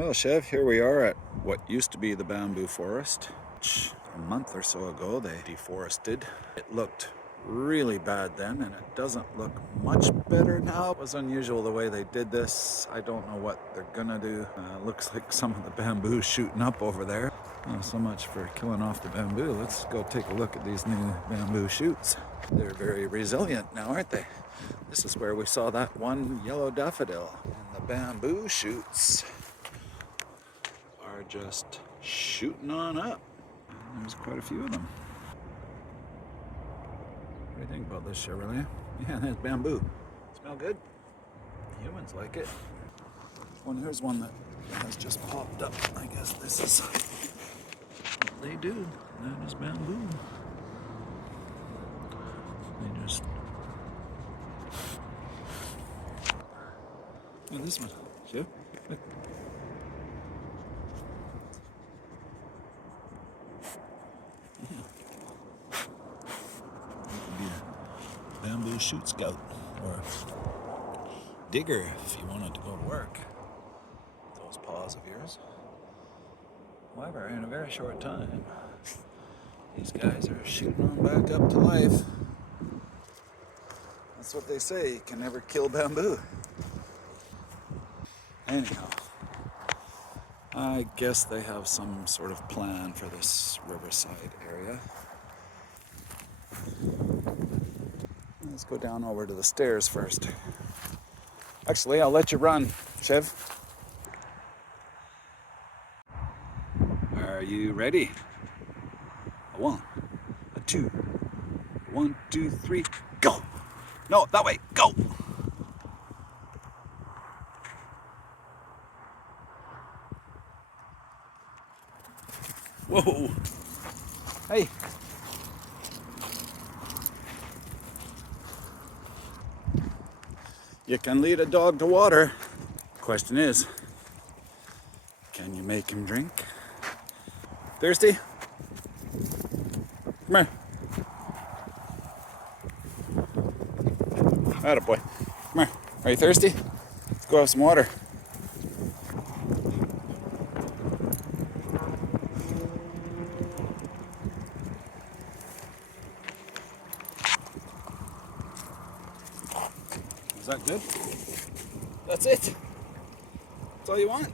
Well, Chev, here we are at what used to be the bamboo forest. A month or so ago they deforested. It looked really bad then, and it doesn't look much better now. It was unusual the way they did this. I don't know what they're gonna do. Looks like some of the bamboo shooting up over there. Oh, so much for killing off the bamboo. Let's go take a look at these new bamboo shoots. They're very resilient now, aren't they? This is where we saw that one yellow daffodil. And the bamboo shoots are just shooting on up. And there's quite a few of them. What do you think about this, Chevrolet? Yeah, there's bamboo. Smell good? Humans like it. Well, here's one that has just popped up. I guess this is what they do. That is bamboo. They just... Oh, this one. Chev, look. Bamboo shoot scout, or digger if you wanted to go to work with those paws of yours. However, in a very short time, these guys are shooting on back up to life. That's what they say, you can never kill bamboo. Anyhow, I guess they have some sort of plan for this riverside area. Let's go down over to the stairs first. Actually, I'll let you run, Chev. Are you ready? A 1, a 2, 1, 2, 3, go! No, that way, go! Whoa! Hey! You can lead a dog to water. Question is, can you make him drink? Thirsty? Come here. Attaboy. Come here. Are you thirsty? Let's go have some water. Is that good? That's it. That's all you want.